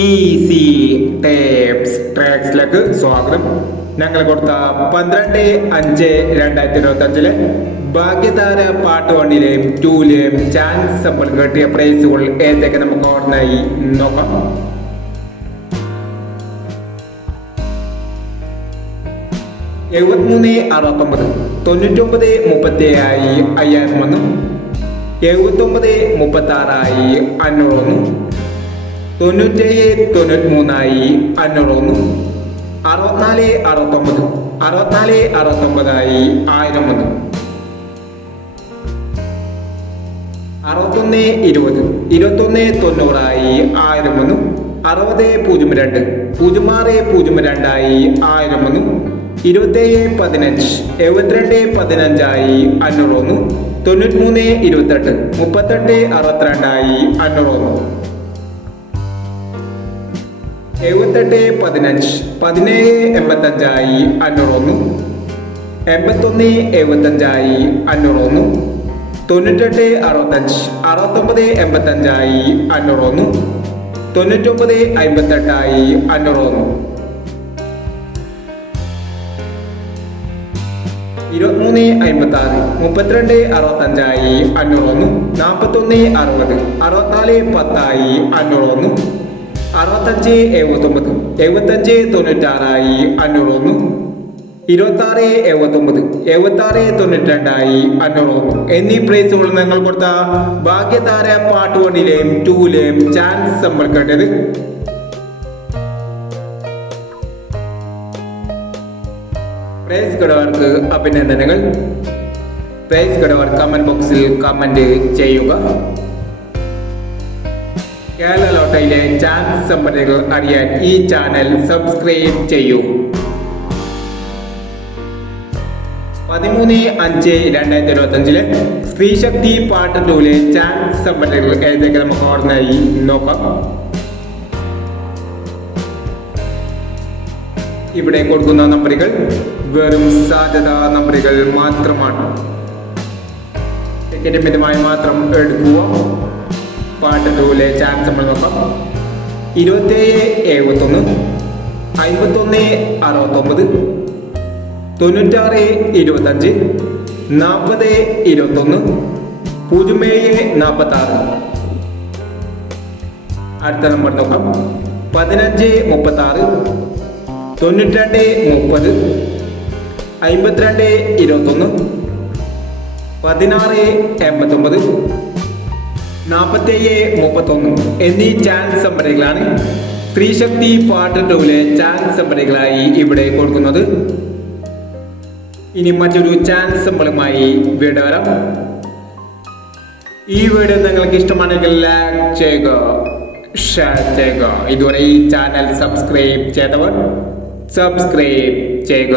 Easy tapes ട്രാക്സിലേക്ക് സ്വാഗതം. ഞങ്ങൾ കൊടുത്ത 12/5/2025 ഭാഗ്യതാര പാർട്ട് 1-ലെയും 2-ലെയും ചാൻസ് സമ്പിൾ കിട്ടിയ പ്രൈസുകൾ ഏതൊക്കെ നമുക്ക് ഓർമ്മയായി നോക്കാം. $73 69 99 37 5001 79 36 501 97 93 501 64 69 64 69 1001 61 20 21 90 1001 60 02 06 02 1001 27 15 72 15 501 93 28 38 62 501 78 15 17 85 501 81 75 501 98 65 69 85 501 99 58 501 23 56 32 65 501 41 60 64 10 501 65 79 75 96 501 26 79 76 92 501 എന്നീ പ്രൈസുകൾ നിങ്ങൾ കൊടുത്ത ഭാഗ്യതാര പാർട്ട് 1-ലെയും 2-ലെയും ചാൻസ് സമ്പിൾ കേട്ടത്. പ്രൈസ് കിടവർക്ക് അഭിനന്ദനങ്ങൾ. പ്രൈസ് കിടവർ കമന്റ് ബോക്സിൽ കമന്റ് ചെയ്യുക. കേരള ലോട്ടറിയിലെ ചാൻസ് സമ്പാദ്യങ്ങൾ അറിയാൻ ഈ ചാനൽ സബ്സ്ക്രൈബ് ചെയ്യൂ. 13/5/2025 സ്ത്രീശക്തി പാർട്ട് 2-ലെ ചാൻസ് സമ്പാദ്യങ്ങൾ ഏതൊക്കെ നമുക്ക് ഓർമ്മയായി നോക്കാം. ഇവിടെ കൊടുക്കുന്ന നമ്പറുകൾ വെറും സാധ്യതാ നമ്പറുകൾ മാത്രമാണ്. ടിക്കറ്റ് മിതമായി മാത്രം എടുക്കുക. പാർട്ട് 2-ലെ ചാൻസ് നമ്മൾ നോക്കാം. 27 71 51 69 96 25 40 21 07 46. അടുത്ത നമ്പർ നോക്കാം. 15 36 92 30 52 21 16 89 47 31 എന്നീ ചാൻസ് സമ്പാദ്യങ്ങളാണ് സ്ത്രീശക്തി പാർട്ട് 2-ലെ ചാൻസ് സമ്പാദ്യങ്ങളായി ഇവിടെ കൊടുക്കുന്നത്. ഇനി മറ്റൊരു ചാൻസ് സമ്പിളുമായി വീഡിയോ വരാം. ഈ വീഡിയോ നിങ്ങൾക്ക് ഇഷ്ടമാണെങ്കിൽ ലൈക്ക് ചെയ്യുക, ഷെയർ ചെയ്യുക. ഇതുവരെ ഈ ചാനൽ സബ്സ്ക്രൈബ് ചെയ്തവർ സബ്സ്ക്രൈബ് ചെയ്യുക.